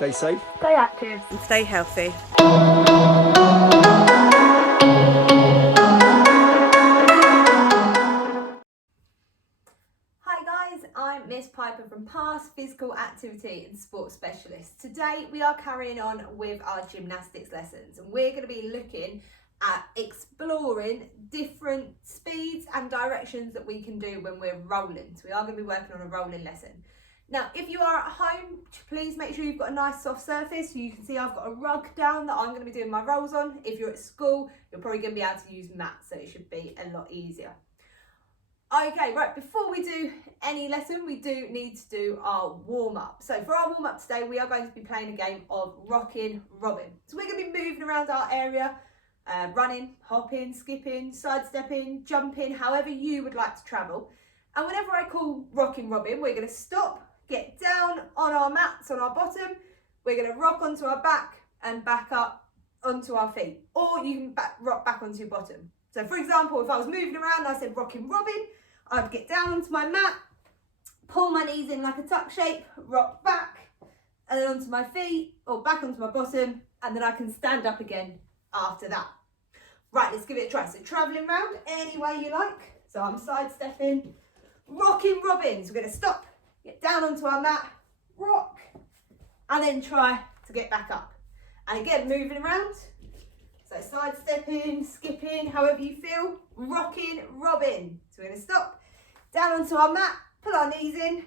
Stay safe. Stay active. And stay healthy. Hi guys, I'm Miss Piper from Past Physical Activity and Sports Specialist. Today we are carrying on with our gymnastics lessons, and we're going to be looking at exploring different speeds and directions that we can do when we're rolling. So we are going to be working on a rolling lesson. Now, if you are at home, please make sure you've got a nice soft surface. So you can see I've got a rug down that I'm going to be doing my rolls on. If you're at school, you're probably going to be able to use mats, so it should be a lot easier. Okay, right, before we do any lesson, we do need to do our warm-up. So for our warm-up today, we are going to be playing a game of rocking robin. So we're going to be moving around our area, running, hopping, skipping, sidestepping, jumping, however you would like to travel. And whenever I call rocking robin, we're going to stop, get down on our mats on our bottom, we're going to rock onto our back and back up onto our feet, or you can rock back onto your bottom. So for example, if I was moving around and I said rocking robin, I'd get down onto my mat, pull my knees in like a tuck shape, rock back, and then onto my feet or back onto my bottom, and then I can stand up again after that. Right, let's give it a try. So travelling round any way you like. So I'm sidestepping, rocking robin. So we're going to stop, get down onto our mat, rock, and then try to get back up. And again, moving around. So sidestepping, skipping, however you feel, rocking robin. So we're going to stop, down onto our mat, pull our knees in,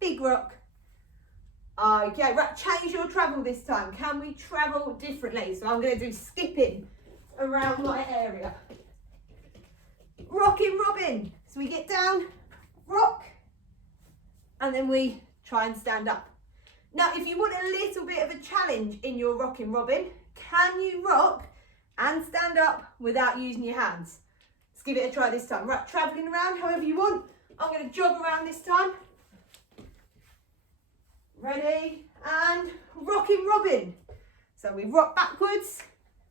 big rock. Okay, right, change your travel this time. Can we travel differently? So I'm going to do skipping around my area. Rocking robin. So we get down, rock, and then we try and stand up. Now, if you want a little bit of a challenge in your rocking robin, can you rock and stand up without using your hands? Let's give it a try this time. Right, travelling around however you want. I'm going to jog around this time. Ready, and rocking robin. So we rock backwards,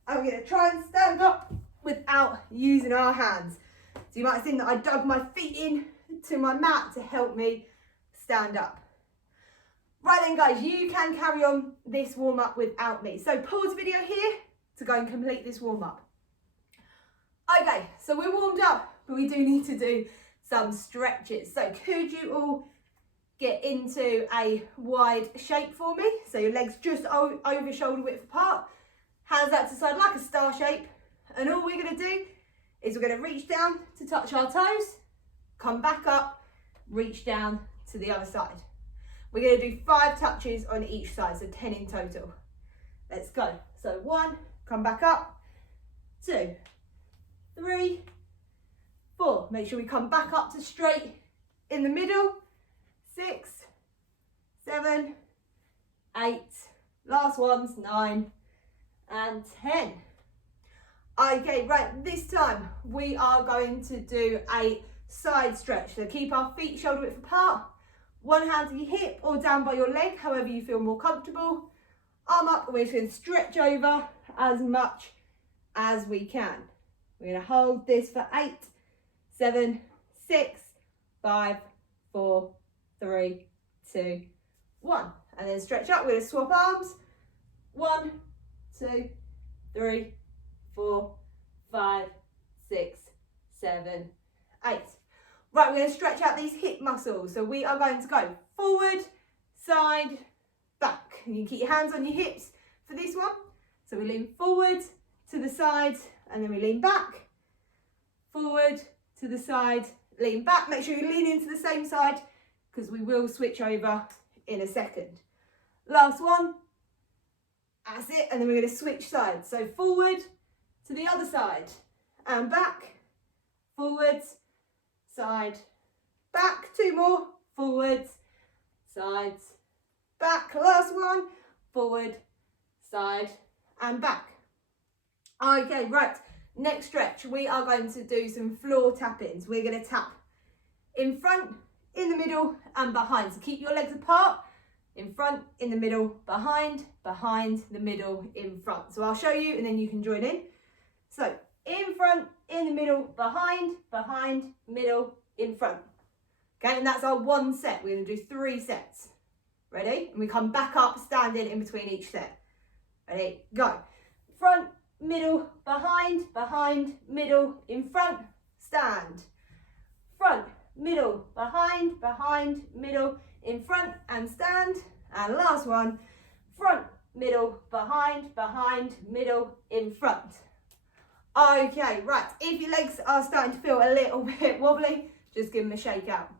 and we're going to try and stand up without using our hands. So you might have seen that I dug my feet in to my mat to help me stand up. Right then guys, you can carry on this warm-up without me. So pause the video here to go and complete this warm-up. Okay, so we're warmed up, but we do need to do some stretches. So could you all get into a wide shape for me? So your legs just over shoulder width apart, hands out to side like a star shape. And all we're going to do is we're going to reach down to touch our toes, come back up, reach down to the other side. We're going to do 5 touches on each side, so 10 in total. Let's go. So 1, come back up, 2, 3, 4. Make sure we come back up to straight in the middle. 6, 7, 8, last one's 9 and 10. Okay, right, this time we are going to do a side stretch. So keep our feet shoulder width apart, one hand to your hip or down by your leg, however you feel more comfortable. Arm up, and we're just going to stretch over as much as we can. We're going to hold this for 8, 7, 6, 5, 4, 3, 2, 1. And then stretch up. We're going to swap arms. 1, 2, 3, 4, 5, 6, 7, 8. Right, we're going to stretch out these hip muscles. So we are going to go forward, side, back. And you can keep your hands on your hips for this one. So we lean forward to the side, and then we lean back. Forward to the side, lean back. Make sure you lean into the same side, because we will switch over in a second. Last one. That's it. And then we're going to switch sides. So forward to the other side and back, forwards, side, back. 2 more, forwards, sides, back. Last one, forward, side and back. Okay, right, next stretch, we are going to do some floor tappings. We're going to tap in front, in the middle and behind. So keep your legs apart, in front, in the middle, behind, behind, the middle, in front. So I'll show you and then you can join in. So in front, in the middle, behind, behind, middle, in front. Okay, and that's our 1 set. We're going to do 3 sets. Ready? And we come back up, standing in between each set. Ready? Go. Front, middle, behind, behind, middle, in front, stand. Front, middle, behind, behind, middle, in front, and stand. And last one, front, middle, behind, behind, middle, in front. Okay, right. If your legs are starting to feel a little bit wobbly, just give them a shake out.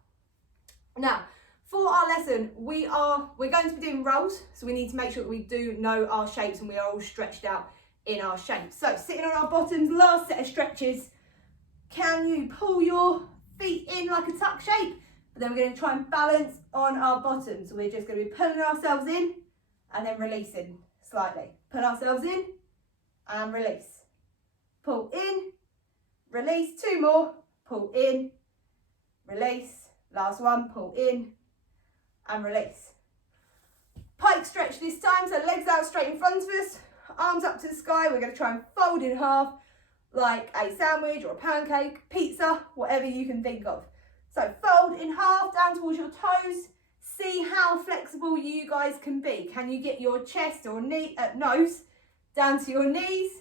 Now, for our lesson, we're going to be doing rolls, so we need to make sure that we do know our shapes and we are all stretched out in our shapes. So, sitting on our bottoms, last set of stretches. Can you pull your feet in like a tuck shape? But then we're going to try and balance on our bottoms. So we're just going to be pulling ourselves in and then releasing slightly. Pull ourselves in and release. Pull in, release. 2 more. Pull in, release. Last one, pull in and release. Pike stretch this time, so legs out straight in front of us, arms up to the sky. We're going to try and fold in half like a sandwich or a pancake, pizza, whatever you can think of. So fold in half down towards your toes. See how flexible you guys can be. Can you get your chest or nose down to your knees?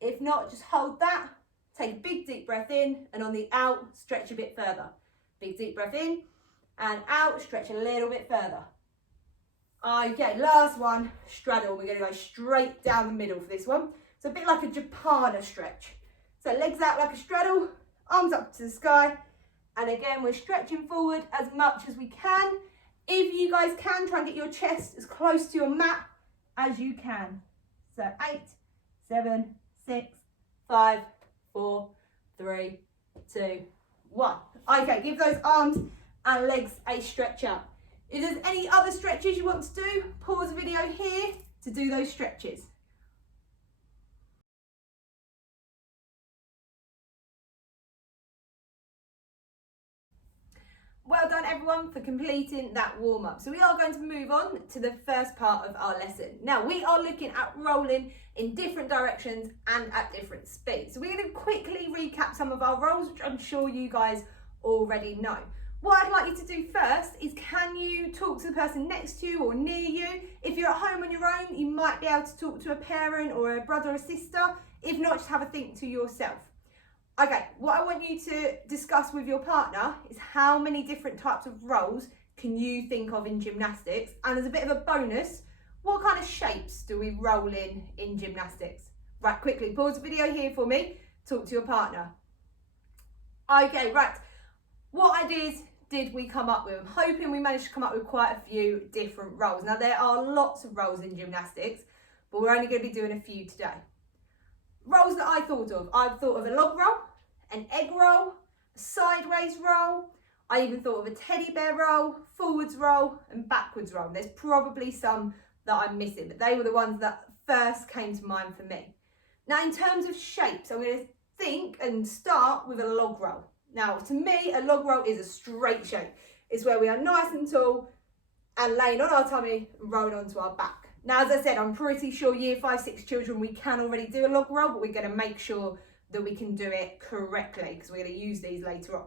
If not, just hold that. Take a big deep breath in, and on the out, stretch a bit further. Big deep breath in and out, stretch a little bit further. Okay, last one, straddle. We're going to go straight down the middle for this one. It's a bit like a Japana stretch. So legs out like a straddle, arms up to the sky. And again, we're stretching forward as much as we can. If you guys can, try and get your chest as close to your mat as you can. So 8, 7, 6, 5, 4, 3, 2, 1. Okay, give those arms and legs a stretch out. If there's any other stretches you want to do, pause the video here to do those stretches. Well done everyone for completing that warm-up. So we are going to move on to the first part of our lesson. Now we are looking at rolling in different directions and at different speeds. So we're going to quickly recap some of our rolls, which I'm sure you guys already know. What I'd like you to do first is, can you talk to the person next to you or near you? If you're at home on your own, you might be able to talk to a parent or a brother or sister. If not, just have a think to yourself. Okay, what I want you to discuss with your partner is how many different types of rolls can you think of in gymnastics? And as a bit of a bonus, what kind of shapes do we roll in gymnastics? Right, quickly, pause the video here for me. Talk to your partner. Okay, right. What ideas did we come up with? I'm hoping we managed to come up with quite a few different rolls. Now, there are lots of rolls in gymnastics, but we're only going to be doing a few today. Rolls that I thought of. I've thought of a log roll, an egg roll, a sideways roll. I even thought of a teddy bear roll, forwards roll, and backwards roll. There's probably some that I'm missing, but they were the ones that first came to mind for me. Now, in terms of shapes, I'm going to think and start with a log roll. Now, to me, a log roll is a straight shape. It's where we are nice and tall and laying on our tummy and rolling onto our back. Now, as I said, I'm pretty sure year 5, 6 children, we can already do a log roll, but we're going to make sure that we can do it correctly because we're going to use these later on.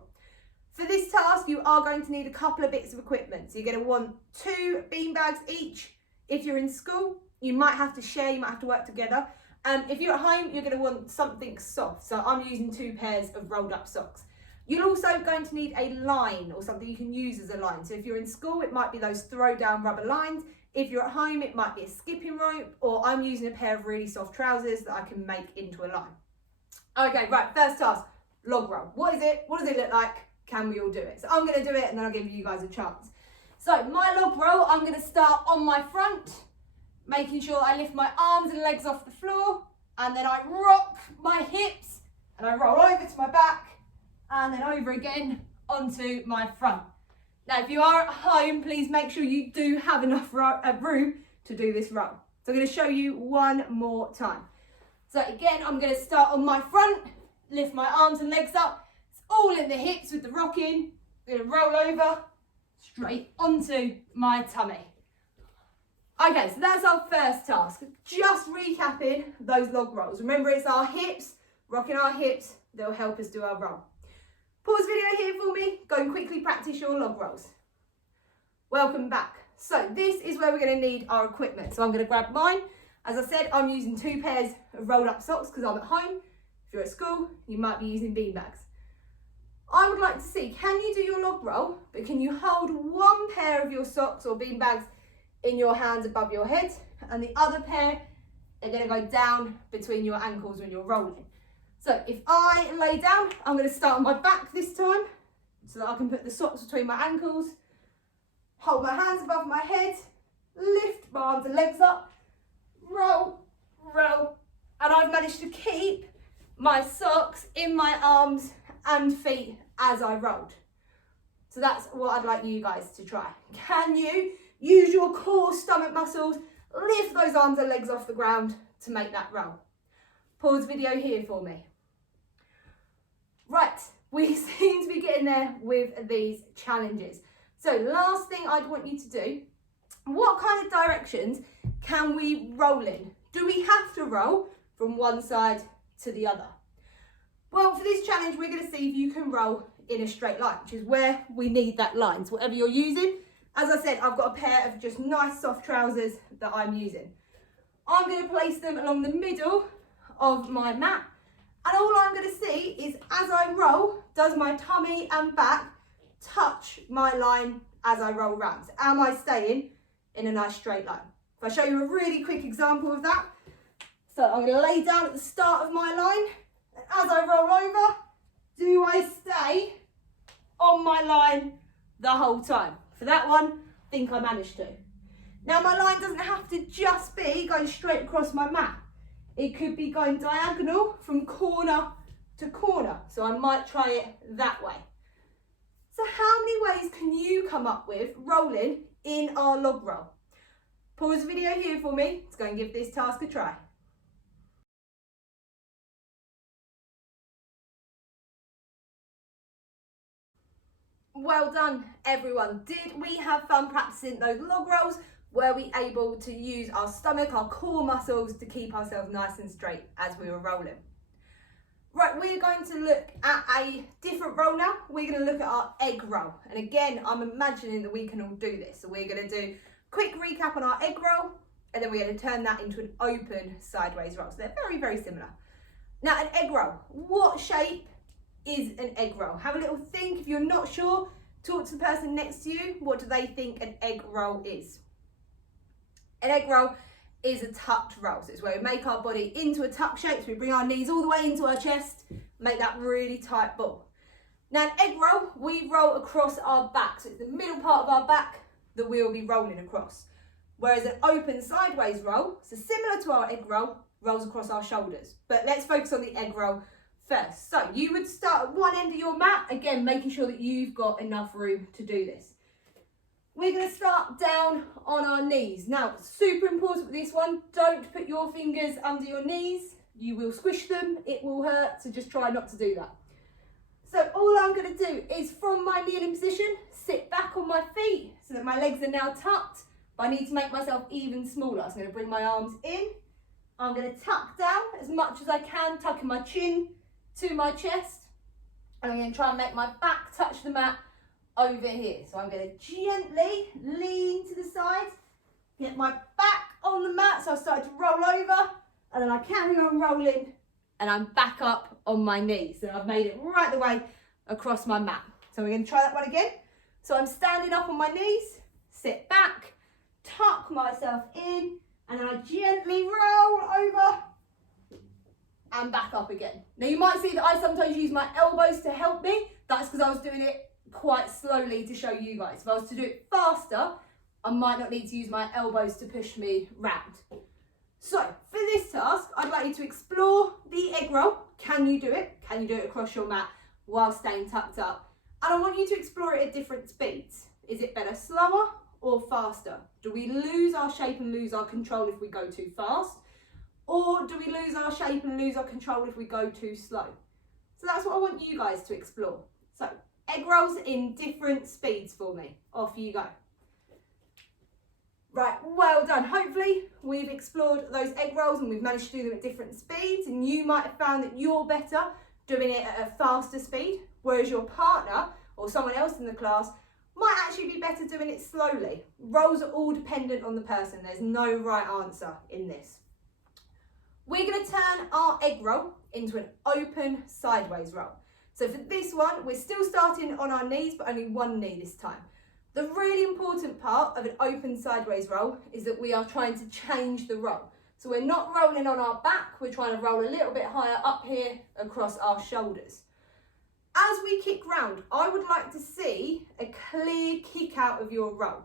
For this task, you are going to need a couple of bits of equipment. So you're going to want 2 beanbags each. If you're in school, you might have to share, you might have to work together. If you're at home, you're going to want something soft. So I'm using 2 pairs of rolled up socks. You're also going to need a line or something you can use as a line. So if you're in school, it might be those throw down rubber lines. If you're at home, it might be a skipping rope, or I'm using a pair of really soft trousers that I can make into a line. Okay, right, first task, log roll. What is it? What does it look like? Can we all do it? So I'm going to do it and then I'll give you guys a chance. So my log roll, I'm going to start on my front, making sure I lift my arms and legs off the floor, and then I rock my hips and I roll over to my back and then over again onto my front. Now, if you are at home, please make sure you do have enough room to do this roll. So I'm going to show you one more time. So again, I'm going to start on my front, lift my arms and legs up. It's all in the hips with the rocking. I'm going to roll over straight onto my tummy. Okay, so that's our first task. Just recapping those log rolls. Remember, it's our hips, rocking our hips, that will help us do our roll. Pause video here for me. Go and quickly practice your log rolls. Welcome back. So this is where we're going to need our equipment. So I'm going to grab mine. As I said, I'm using 2 pairs of rolled up socks because I'm at home. If you're at school, you might be using bean bags. I would like to see, can you do your log roll, but can you hold 1 pair of your socks or bean bags in your hands above your head, and the other pair are going to go down between your ankles when you're rolling. So if I lay down, I'm going to start on my back this time so that I can put the socks between my ankles, hold my hands above my head, lift my arms and legs up, roll, roll, and I've managed to keep my socks in my arms and feet as I rolled. So that's what I'd like you guys to try. Can you use your core stomach muscles, lift those arms and legs off the ground to make that roll? Pause video here for me. Right, we seem to be getting there with these challenges. So last thing I'd want you to do, what kind of directions can we roll in? Do we have to roll from one side to the other? Well, for this challenge, we're going to see if you can roll in a straight line, which is where we need that line. So whatever you're using, as I said, I've got a pair of just nice soft trousers that I'm using. I'm going to place them along the middle of my mat, and all I'm going to see is as I roll, does my tummy and back touch my line as I roll round? So am I staying in a nice straight line? If I show you a really quick example of that, so I'm going to lay down at the start of my line, and as I roll over, do I stay on my line the whole time? For that one, I think I managed to. Now my line doesn't have to just be going straight across my mat. It could be going diagonal from corner to corner. So I might try it that way. So how many ways can you come up with rolling in our log roll? Pause the video here for me. Let's go and give this task a try. Well done, everyone. Did we have fun practicing those log rolls? Were we able to use our stomach, our core muscles to keep ourselves nice and straight as we were rolling? Right, we're going to look at a different roll now. We're going to look at our egg roll. And again, I'm imagining that we can all do this. So we're going to do a quick recap on our egg roll, and then we're going to turn that into an open sideways roll. So they're very, very similar. Now, an egg roll. What shape is an egg roll? Have a little think. If you're not sure, talk to the person next to you. What do they think an egg roll is? An egg roll is a tucked roll. So it's where we make our body into a tuck shape. So we bring our knees all the way into our chest, make that really tight ball. Now an egg roll, we roll across our back. So it's the middle part of our back that we'll be rolling across. Whereas an open sideways roll, so similar to our egg roll, rolls across our shoulders. But let's focus on the egg roll first. So you would start at one end of your mat, again, making sure that you've got enough room to do this. We're going to start down on our knees. Now, super important with this one, don't put your fingers under your knees. You will squish them, it will hurt, so just try not to do that. So all I'm going to do is from my kneeling position, sit back on my feet so that my legs are now tucked, but I need to make myself even smaller. So I'm going to bring my arms in. I'm going to tuck down as much as I can, tucking my chin to my chest. And I'm going to try and make my back touch the mat over here. So I'm going to gently lean to the side, get my back on the mat. So I started to roll over, and then I carry on rolling, and I'm back up on my knees. So I've made it right the way across my mat. So we're going to try that one again. So I'm standing up on my knees, sit back, tuck myself in, and then I gently roll over and back up again. Now you might see that I sometimes use my elbows to help me. That's because I was doing it quite slowly to show you guys. If I was to do it faster, I might not need to use my elbows to push me round. So for this task, I'd like you to explore the egg roll. Can you do it? Can you do it across your mat while staying tucked up? And I want you to explore it at different speeds. Is it better slower or faster? Do we lose our shape and lose our control if we go too fast? Or do we lose our shape and lose our control if we go too slow? So that's what I want you guys to explore. So egg rolls in different speeds for me. Off you go. Right, well done. Hopefully we've explored those egg rolls and we've managed to do them at different speeds, and you might have found that you're better doing it at a faster speed, whereas your partner or someone else in the class might actually actually be better doing it slowly. Rolls are all dependent on the person. There's no right answer in this. We're going to turn our egg roll into an open sideways roll. So for this one, we're still starting on our knees, but only one knee this time. The really important part of an open sideways roll is that we are trying to change the roll. So we're not rolling on our back, we're trying to roll a little bit higher up here across our shoulders. As we kick round, I would like to see a clear kick out of your roll.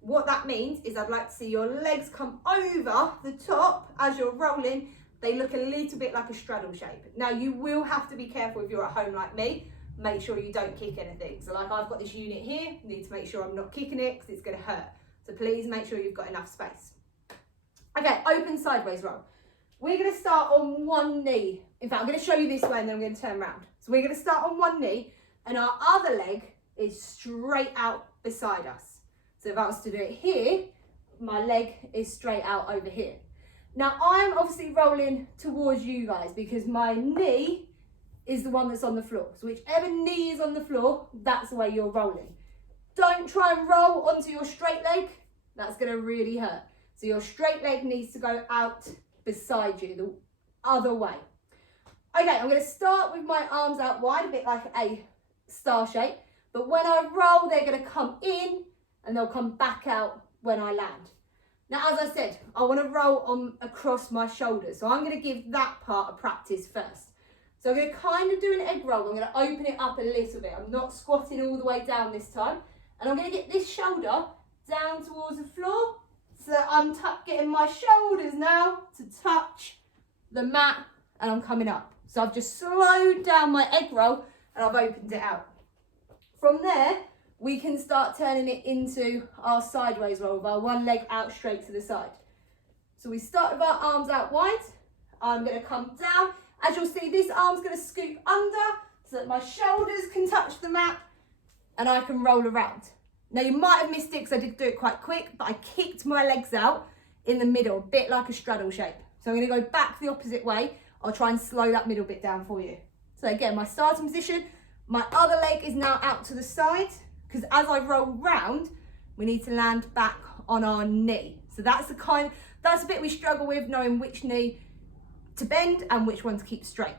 What that means is I'd like to see your legs come over the top as you're rolling. They look a little bit like a straddle shape. Now you will have to be careful if you're at home like me. Make sure you don't kick anything. So like I've got this unit here, need to make sure I'm not kicking it because it's going to hurt. So please make sure you've got enough space. Okay, open sideways roll. We're going to start on one knee. In fact, I'm going to show you this way and then I'm going to turn around. So we're going to start on one knee and our other leg is straight out beside us. So if I was to do it here, my leg is straight out over here. Now I'm obviously rolling towards you guys because my knee is the one that's on the floor. So whichever knee is on the floor, that's the way you're rolling. Don't try and roll onto your straight leg. That's going to really hurt. So your straight leg needs to go out beside you, the other way. Okay, I'm going to start with my arms out wide, a bit like a star shape. But when I roll, they're going to come in and they'll come back out when I land. Now, as I said, I want to roll on across my shoulders. So I'm going to give that part a practice first. So I'm going to kind of do an egg roll. I'm going to open it up a little bit. I'm not squatting all the way down this time. And I'm going to get this shoulder down towards the floor. So I'm getting my shoulders now to touch the mat and I'm coming up. So I've just slowed down my egg roll and I've opened it out. From there, we can start turning it into our sideways roll with our one leg out straight to the side. So we start with our arms out wide. I'm going to come down. As you'll see, this arm's going to scoop under so that my shoulders can touch the mat and I can roll around. Now you might have missed it because I did do it quite quick, but I kicked my legs out in the middle, a bit like a straddle shape. So I'm going to go back the opposite way. I'll try and slow that middle bit down for you. So again, my starting position, my other leg is now out to the side because as I roll round, we need to land back on our knee. So that's the bit we struggle with, knowing which knee to bend and which one to keep straight.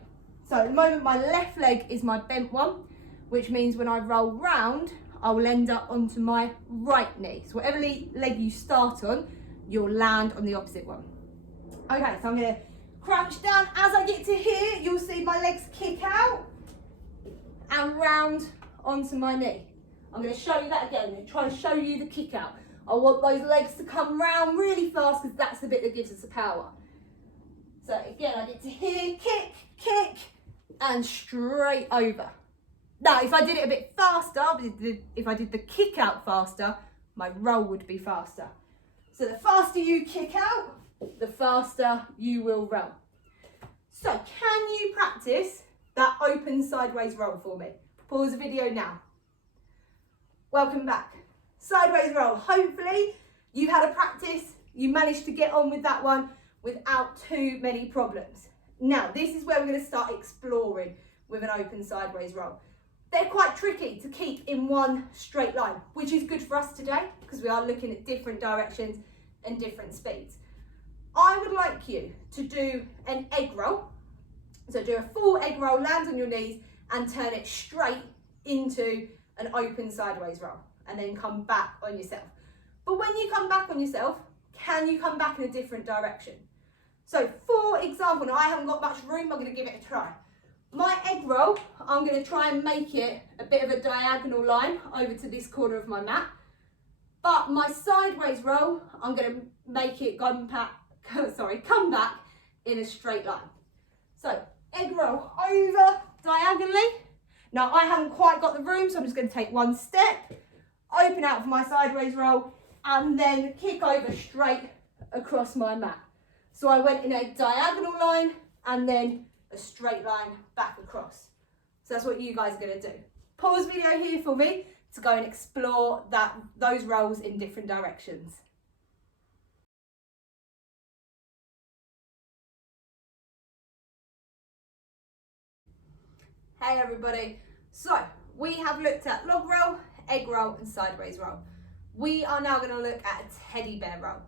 So at the moment, my left leg is my bent one, which means when I roll round, I will end up onto my right knee. So whatever leg you start on, you'll land on the opposite one. Okay, so I'm going to crouch down. As I get to here, you'll see my legs kick out and round onto my knee. I'm going to show you that again. I'm going to try and show you the kick out. I want those legs to come round really fast because that's the bit that gives us the power. So again, I get to here, kick, and straight over. Now, if I did it a bit faster, if I did the kick out faster, my roll would be faster. So the faster you kick out, the faster you will roll. So can you practice that open sideways roll for me? Pause the video now. Welcome back. Sideways roll. Hopefully you had a practice, you managed to get on with that one without too many problems. Now, this is where we're going to start exploring with an open sideways roll. They're quite tricky to keep in one straight line, which is good for us today because we are looking at different directions and different speeds. I would like you to do an egg roll. So do a full egg roll, land on your knees and turn it straight into an open sideways roll and then come back on yourself. But when you come back on yourself, can you come back in a different direction? So for example, now I haven't got much room, I'm going to give it a try. My egg roll, I'm going to try and make it a bit of a diagonal line over to this corner of my mat. But my sideways roll, I'm going to make it come back in a straight line. So egg roll over diagonally. Now I haven't quite got the room, so I'm just going to take one step, open out for my sideways roll, and then kick over straight across my mat. So I went in a diagonal line and then a straight line back across. So that's what you guys are going to do. Pause video here for me to go and explore those rolls in different directions. Hey everybody, so we have looked at log roll, egg roll and sideways roll. We are now going to look at a teddy bear roll.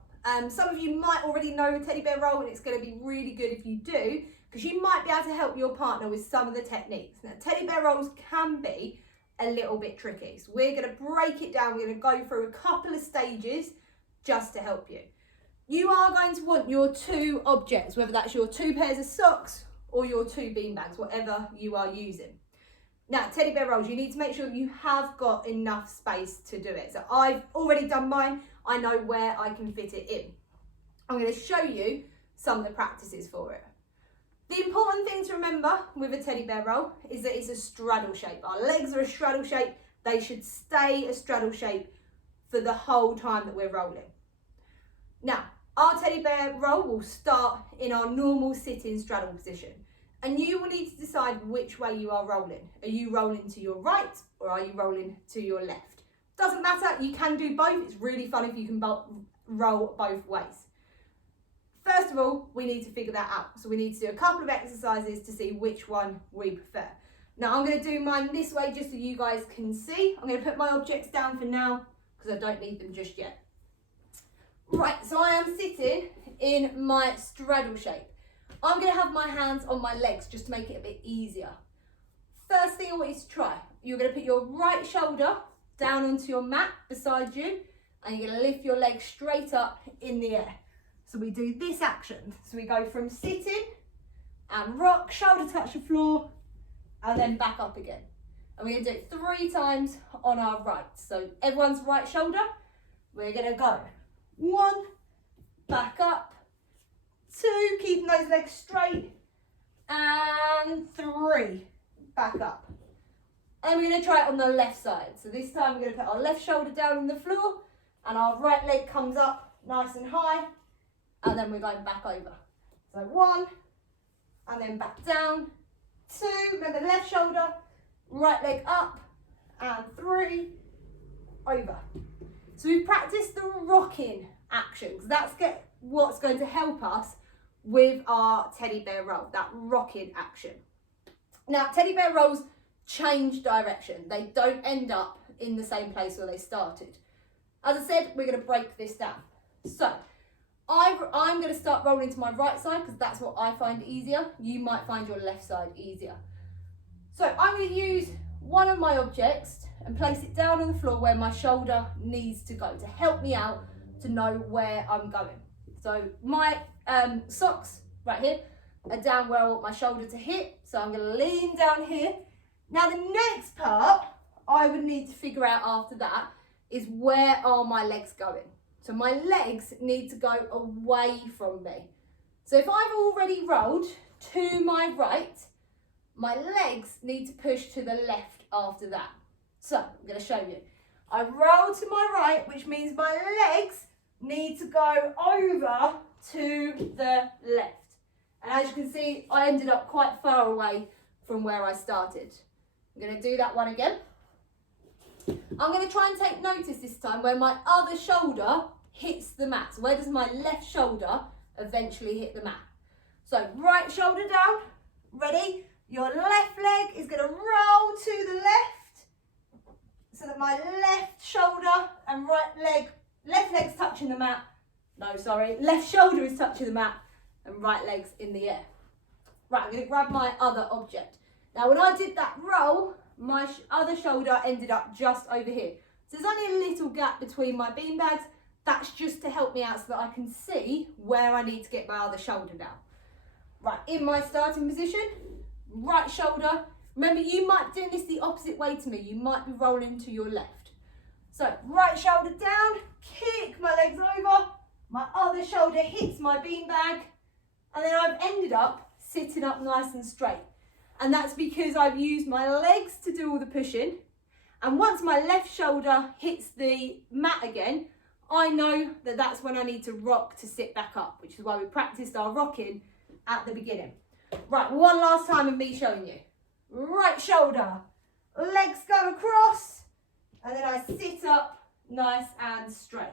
Some of you might already know a teddy bear roll, and it's going to be really good if you do, because you might be able to help your partner with some of the techniques. Now, teddy bear rolls can be a little bit tricky, so we're going to break it down. We're going to go through a couple of stages just to help you. You are going to want your two objects, whether that's your two pairs of socks or your two beanbags, whatever you are using. Now, teddy bear rolls, you need to make sure you have got enough space to do it. So I've already done mine. I know where I can fit it in. I'm going to show you some of the practices for it. The important thing to remember with a teddy bear roll is that it's a straddle shape. Our legs are a straddle shape. They should stay a straddle shape for the whole time that we're rolling. Now, our teddy bear roll will start in our normal sitting straddle position. And you will need to decide which way you are rolling. Are you rolling to your right or are you rolling to your left? Doesn't matter, you can do both. It's really fun if you can roll both ways. First of all, we need to figure that out. So we need to do a couple of exercises to see which one we prefer. Now I'm going to do mine this way just so you guys can see. I'm going to put my objects down for now because I don't need them just yet. Right, so I am sitting in my straddle shape. I'm going to have my hands on my legs just to make it a bit easier. First thing I want you to try, you're going to put your right shoulder down onto your mat beside you, and you're going to lift your leg straight up in the air. So we do this action. So we go from sitting and rock, shoulder touch the floor, and then back up again. And we're going to do it 3 times on our right. So everyone's right shoulder, we're going to go 1, back up, 2, keeping those legs straight, and 3, back up. And we're going to try it on the left side. So this time we're going to put our left shoulder down on the floor, and our right leg comes up nice and high, and then we're going back over. So 1, and then back down, 2, remember left shoulder, right leg up, and 3, over. So we've practiced the rocking action, because that's what's going to help us with our teddy bear roll, that rocking action. Now, teddy bear rolls change direction. They don't end up in the same place where they started. As I said, we're going to break this down. So I'm going to start rolling to my right side because that's what I find easier. You might find your left side easier. So I'm going to use one of my objects and place it down on the floor where my shoulder needs to go to help me out to know where I'm going. So my socks right here are down where I want my shoulder to hit. So I'm going to lean down here. Now the next part I would need to figure out after that is where are my legs going? So my legs need to go away from me. So if I've already rolled to my right, my legs need to push to the left after that. So I'm going to show you. I roll to my right, which means my legs need to go over to the left. And as you can see, I ended up quite far away from where I started. I'm going to do that one again. I'm going to try and take notice this time where my other shoulder hits the mat. So where does my left shoulder eventually hit the mat? So right shoulder down, ready? Your left leg is going to roll to the left so that my left shoulder and left leg's touching the mat. No, sorry, left shoulder is touching the mat and right leg's in the air. Right, I'm going to grab my other object. Now when I did that roll, my other shoulder ended up just over here. So there's only a little gap between my beanbags. That's just to help me out so that I can see where I need to get my other shoulder now. Right, in my starting position, right shoulder. Remember, you might be doing this the opposite way to me. You might be rolling to your left. So right shoulder down, kick my legs over, my other shoulder hits my beanbag, and then I've ended up sitting up nice and straight. And that's because I've used my legs to do all the pushing. And once my left shoulder hits the mat again, I know that that's when I need to rock to sit back up, which is why we practiced our rocking at the beginning. Right, one last time of me showing you. Right shoulder, legs go across, and then I sit up nice and straight.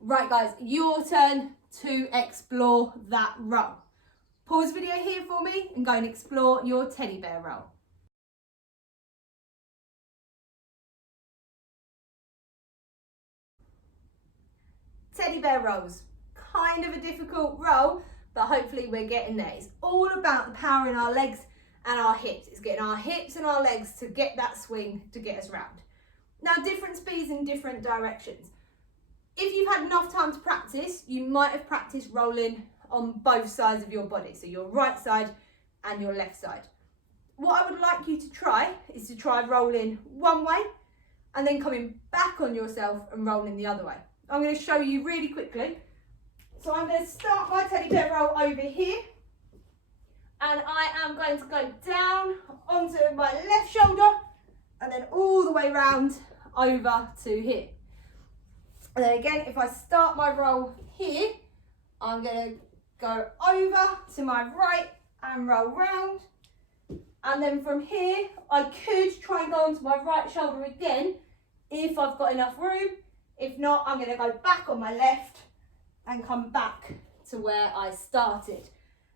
Right guys, your turn to explore that roll. Pause the video here for me and go and explore your teddy bear roll. teddy bear rolls. Kind of a difficult roll, but hopefully we're getting there. It's all about the power in our legs and our hips. It's getting our hips and our legs to get that swing to get us round. Now, different speeds in different directions. If you've had enough time to practice, you might have practiced rolling on both sides of your body, so your right side and your left side. What I would like you to try is to try rolling one way and then coming back on yourself and rolling the other way. I'm going to show you really quickly. So I'm going to start my teddy bear roll over here, and I am going to go down onto my left shoulder and then all the way round over to here. And then again, if I start my roll here, I'm going to go over to my right and roll round. And then from here, I could try and go onto my right shoulder again if I've got enough room. If not, I'm going to go back on my left and come back to where I started.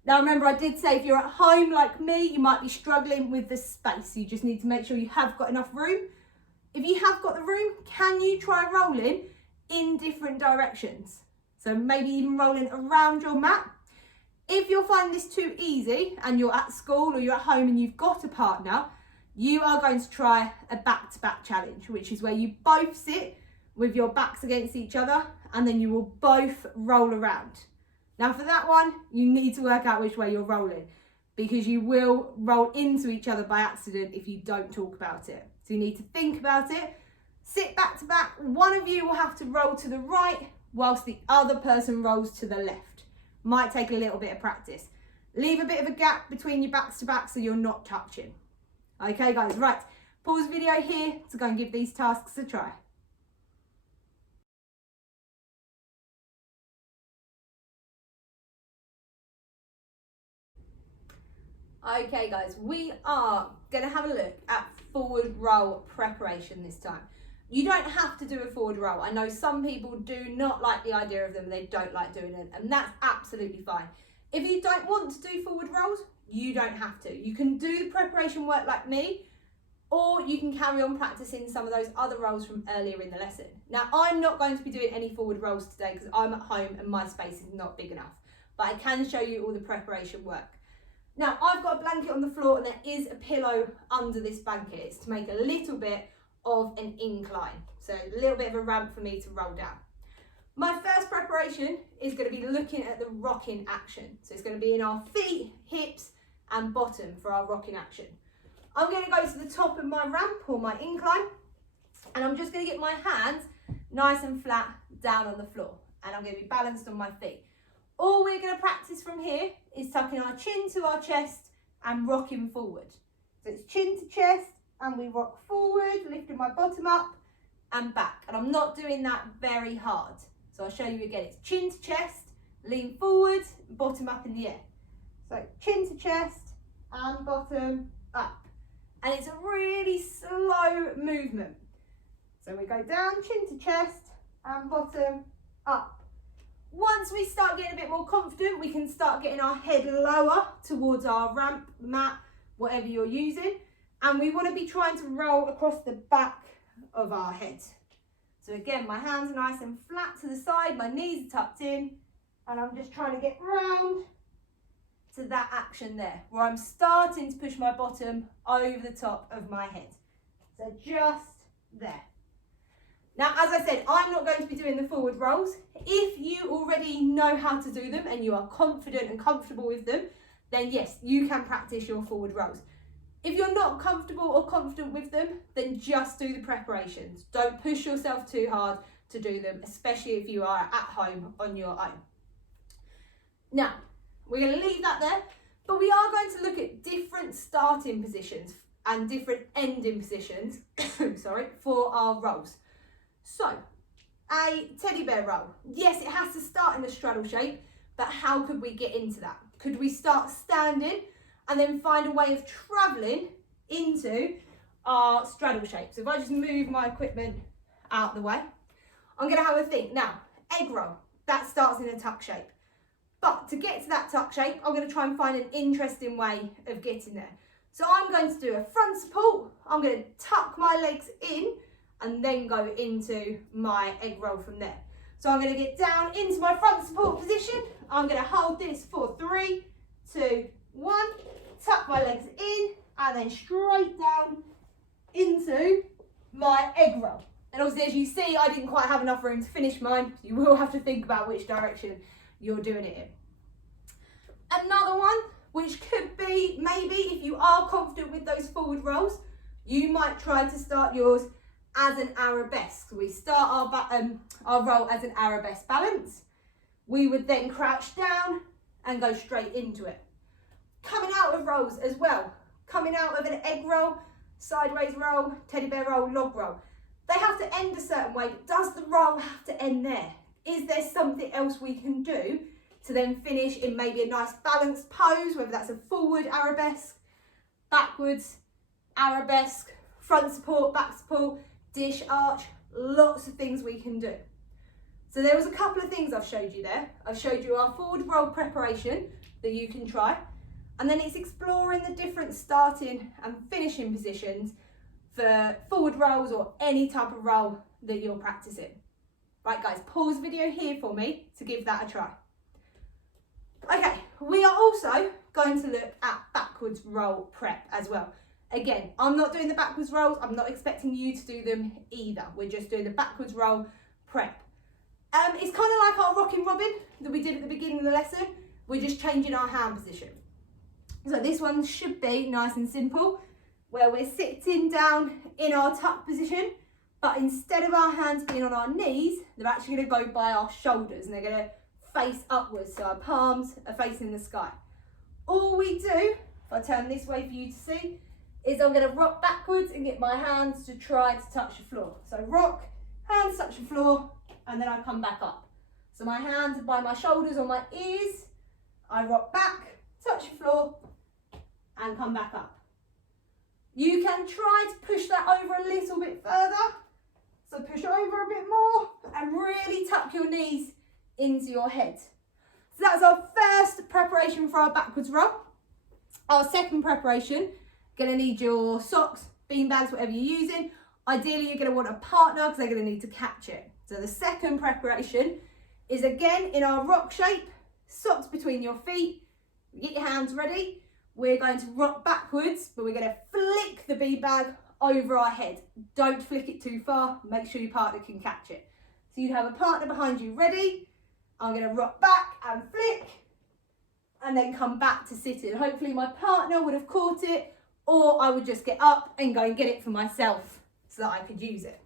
Now remember, I did say if you're at home like me, you might be struggling with the space. You just need to make sure you have got enough room. If you have got the room, can you try rolling in different directions? So maybe even rolling around your mat. If you're finding this too easy and you're at school or you're at home and you've got a partner, you are going to try a back-to-back challenge, which is where you both sit with your backs against each other and then you will both roll around. Now for that one, you need to work out which way you're rolling, because you will roll into each other by accident if you don't talk about it. So you need to think about it, sit back to back. One of you will have to roll to the right whilst the other person rolls to the left. Might take a little bit of practice. Leave a bit of a gap between your backs to back so you're not touching. Okay guys, right, pause the video here to go and give these tasks a try. Okay guys, we are going to have a look at forward roll preparation this time. You don't have to do a forward roll. I know some people do not like the idea of them, they don't like doing it, and that's absolutely fine. If you don't want to do forward rolls, you don't have to. You can do the preparation work like me, or you can carry on practicing some of those other rolls from earlier in the lesson. Now, I'm not going to be doing any forward rolls today because I'm at home and my space is not big enough, but I can show you all the preparation work. Now, I've got a blanket on the floor and there is a pillow under this blanket. It's to make a little bit of an incline, so a little bit of a ramp for me to roll down. My first preparation is going to be looking at the rocking action. So it's going to be in our feet, hips and bottom for our rocking action. I'm going to go to the top of my ramp or my incline, and I'm just going to get my hands nice and flat down on the floor, and I'm going to be balanced on my feet. All we're going to practice from here is tucking our chin to our chest and rocking forward. So it's chin to chest and we rock forward, lifting my bottom up and back. And I'm not doing that very hard. So I'll show you again. It's chin to chest, lean forward, bottom up in the air. So chin to chest and bottom up. And it's a really slow movement. So we go down, chin to chest and bottom up. Once we start getting a bit more confident, we can start getting our head lower towards our ramp, mat, whatever you're using. And we want to be trying to roll across the back of our head. So again, my hands are nice and flat to the side, my knees are tucked in, and I'm just trying to get round to that action there, where I'm starting to push my bottom over the top of my head. So just there. Now, as I said, I'm not going to be doing the forward rolls. If you already know how to do them and you are confident and comfortable with them, then yes, you can practice your forward rolls. If you're not comfortable or confident with them, then just do the preparations. Don't push yourself too hard to do them, especially if you are at home on your own. Now, we're going to leave that there, but we are going to look at different starting positions and different ending positions for our rolls. So, a teddy bear roll. Yes, it has to start in a straddle shape, but how could we get into that? Could we start standing and then find a way of travelling into our straddle shape? So if I just move my equipment out the way, I'm going to have a think. Now, egg roll, that starts in a tuck shape. But to get to that tuck shape, I'm going to try and find an interesting way of getting there. So I'm going to do a front support. I'm going to tuck my legs in and then go into my egg roll from there. So I'm going to get down into my front support position. I'm going to hold this for 3, 2, 1. Tuck my legs in and then straight down into my egg roll. And obviously, as you see, I didn't quite have enough room to finish mine. You will have to think about which direction you're doing it in. Another one, which could be maybe if you are confident with those forward rolls, you might try to start yours as an arabesque. We start our roll as an arabesque balance. We would then crouch down and go straight into it. Coming out of rolls as well, coming out of an egg roll, sideways roll, teddy bear roll, log roll. They have to end a certain way, but does the roll have to end there? Is there something else we can do to then finish in maybe a nice balanced pose, whether that's a forward arabesque, backwards arabesque, front support, back support, dish arch, lots of things we can do. So there was a couple of things I've showed you there. I've showed you our forward roll preparation that you can try, and then it's exploring the different starting and finishing positions for forward rolls or any type of roll that you're practicing. Right guys, pause the video here for me to give that a try. Okay, we are also going to look at backwards roll prep as well. Again, I'm not doing the backwards rolls. I'm not expecting you to do them either. We're just doing the backwards roll prep. It's kind of like our rocking robin that we did at the beginning of the lesson. We're just changing our hand position. So this one should be nice and simple, where we're sitting down in our tuck position, but instead of our hands being on our knees, they're actually going to go by our shoulders and they're going to face upwards, so our palms are facing the sky. All we do, if I turn this way for you to see, is I'm going to rock backwards and get my hands to try to touch the floor. So rock, hands touch the floor, and then I come back up. So my hands are by my shoulders or my ears, I rock back, touch the floor, and come back up. You can try to push that over a little bit further. So push over a bit more and really tuck your knees into your head. So that's our first preparation for our backwards roll. Our second preparation, going to need your socks, bean bags, whatever you're using. Ideally, you're going to want a partner because they're going to need to catch it. So the second preparation is again in our rock shape, socks between your feet. Get your hands ready. We're going to rock backwards, but we're going to flick the bean bag over our head. Don't flick it too far. Make sure your partner can catch it. So you have a partner behind you ready. I'm going to rock back and flick and then come back to sitting. Hopefully my partner would have caught it, or I would just get up and go and get it for myself so that I could use it.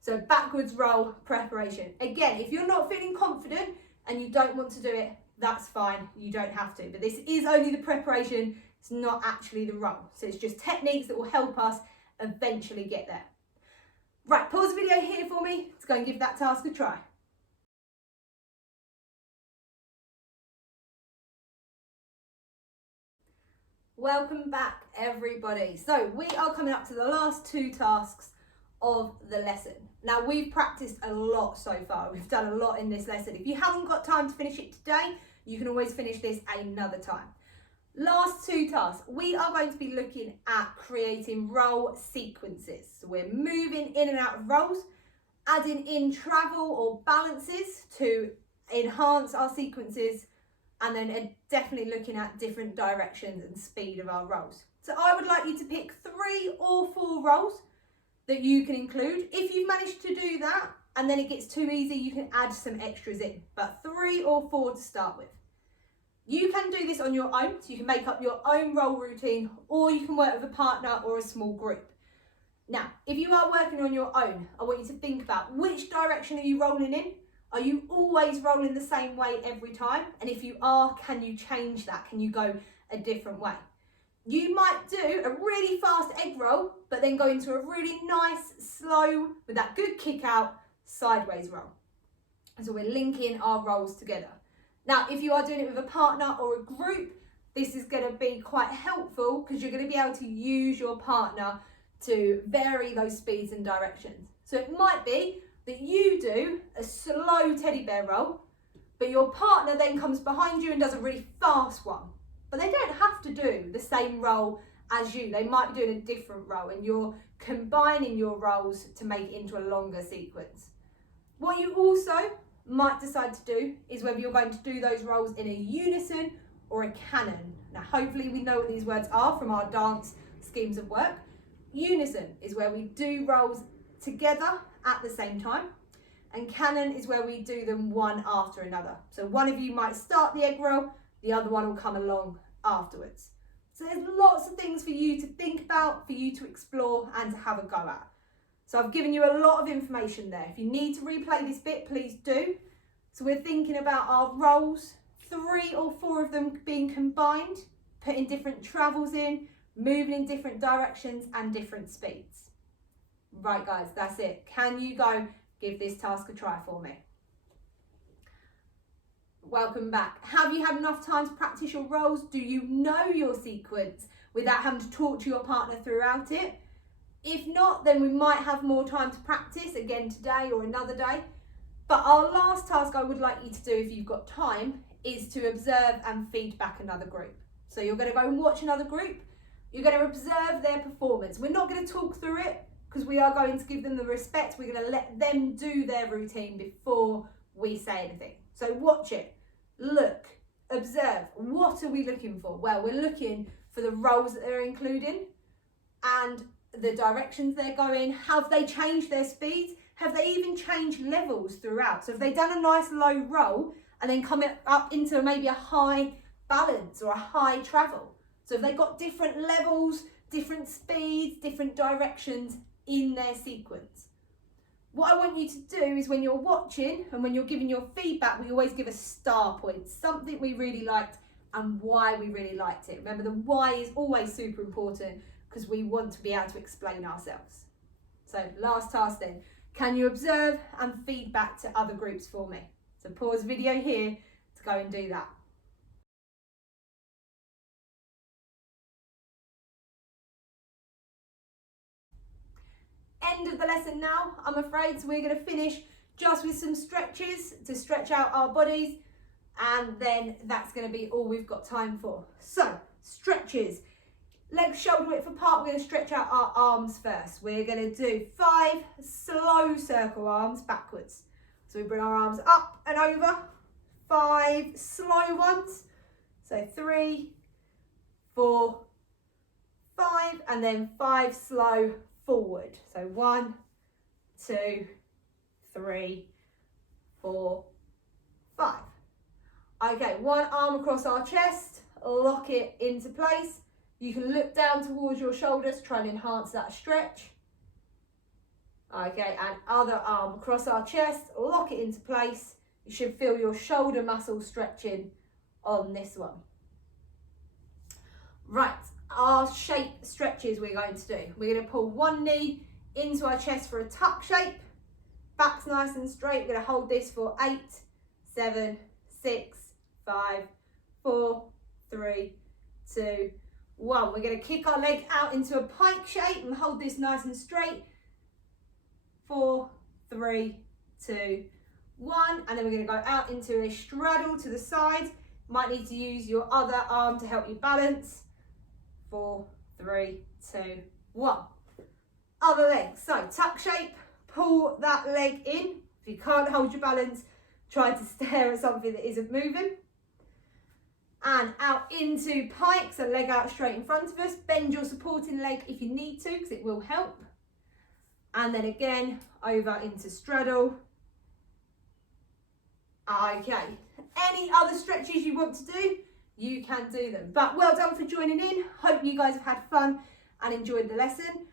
So backwards roll preparation. Again, if you're not feeling confident and you don't want to do it, that's fine. You don't have to. But this is only the preparation. It's not actually the roll. So it's just techniques that will help us eventually get there. Right, pause the video here for me to go and give that task a try. Welcome back, everybody. So we are coming up to the last two tasks of the lesson. Now we've practiced a lot so far. We've done a lot in this lesson. If you haven't got time to finish it today, you can always finish this another time. Last two tasks, we are going to be looking at creating roll sequences. So we're moving in and out of rolls, adding in travel or balances to enhance our sequences, and then definitely looking at different directions and speed of our rolls. So I would like you to pick 3 or 4 rolls that you can include. If you've managed to do that and then it gets too easy, you can add some extras in, but 3 or 4 to start with. You can do this on your own, so you can make up your own roll routine, or you can work with a partner or a small group. Now, if you are working on your own, I want you to think about which direction are you rolling in? Are you always rolling the same way every time? And if you are, can you change that? Can you go a different way? You might do a really fast egg roll, but then go into a really nice, slow, with that good kick out, sideways roll. And so we're linking our rolls together. Now, if you are doing it with a partner or a group, this is going to be quite helpful because you're going to be able to use your partner to vary those speeds and directions. So it might be that you do a slow teddy bear roll, but your partner then comes behind you and does a really fast one. But they don't have to do the same roll as you. They might be doing a different roll, and you're combining your rolls to make it into a longer sequence. What you also might decide to do is whether you're going to do those rolls in a unison or a canon. Now, hopefully we know what these words are from our dance schemes of work. Unison is where we do rolls together at the same time, and canon is where we do them one after another. So one of you might start the egg roll, the other one will come along afterwards. So there's lots of things for you to think about, for you to explore and to have a go at. So I've given you a lot of information there. If you need to replay this bit, please do. So we're thinking about our rolls, 3 or 4 of them being combined, putting different travels in, moving in different directions and different speeds. Right guys, that's it. Can you go give this task a try for me? Welcome back. Have you had enough time to practice your rolls? Do you know your sequence without having to talk to your partner throughout it? If not, then we might have more time to practice again today or another day. But our last task I would like you to do, if you've got time, is to observe and feed back another group. So you're going to go and watch another group. You're going to observe their performance. We're not going to talk through it because we are going to give them the respect. We're going to let them do their routine before we say anything. So watch it, look, observe. What are we looking for? Well, we're looking for the rolls that they're including and the directions they're going. Have they changed their speeds? Have they even changed levels throughout? So if they've done a nice low roll and then come up into maybe a high balance or a high travel. So if they've got different levels, different speeds, different directions in their sequence. What I want you to do is when you're watching and when you're giving your feedback, we always give a star point, something we really liked and why we really liked it. Remember, the why is always super important because we want to be able to explain ourselves. So last task then, can you observe and feed back to other groups for me? So pause video here to go and do that. End of the lesson now, I'm afraid, so we're going to finish just with some stretches to stretch out our bodies, and then that's going to be all we've got time for. So stretches, legs shoulder width apart. We're going to stretch out our arms first. We're going to do 5 slow circle arms backwards. So we bring our arms up and over, 5 slow ones, so 3, 4, 5, and then 5 slow forward. So 1, 2, 3, 4, 5. Okay, one arm across our chest, lock it into place. You can look down towards your shoulders, try and enhance that stretch. Okay, and other arm across our chest, lock it into place. You should feel your shoulder muscles stretching on this one. Right, our shape stretches we're going to do. We're going to pull one knee into our chest for a tuck shape. Back's nice and straight. We're going to hold this for 8, 7, 6, 5, 4, 3, 2, 1. We're going to kick our leg out into a pike shape and hold this nice and straight. 4, 3, 2, 1. And then we're going to go out into a straddle to the side. Might need to use your other arm to help you balance. 4, 3, 2, 1. Other leg. So tuck shape, pull that leg in. If you can't hold your balance, try to stare at something that isn't moving. And out into pike, so leg out straight in front of us. Bend your supporting leg if you need to, because it will help. And then again, over into straddle. Okay, any other stretches you want to do, you can do them. But well done for joining in. Hope you guys have had fun and enjoyed the lesson.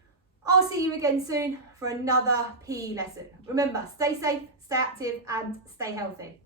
I'll see you again soon for another PE lesson. Remember, stay safe, stay active and stay healthy.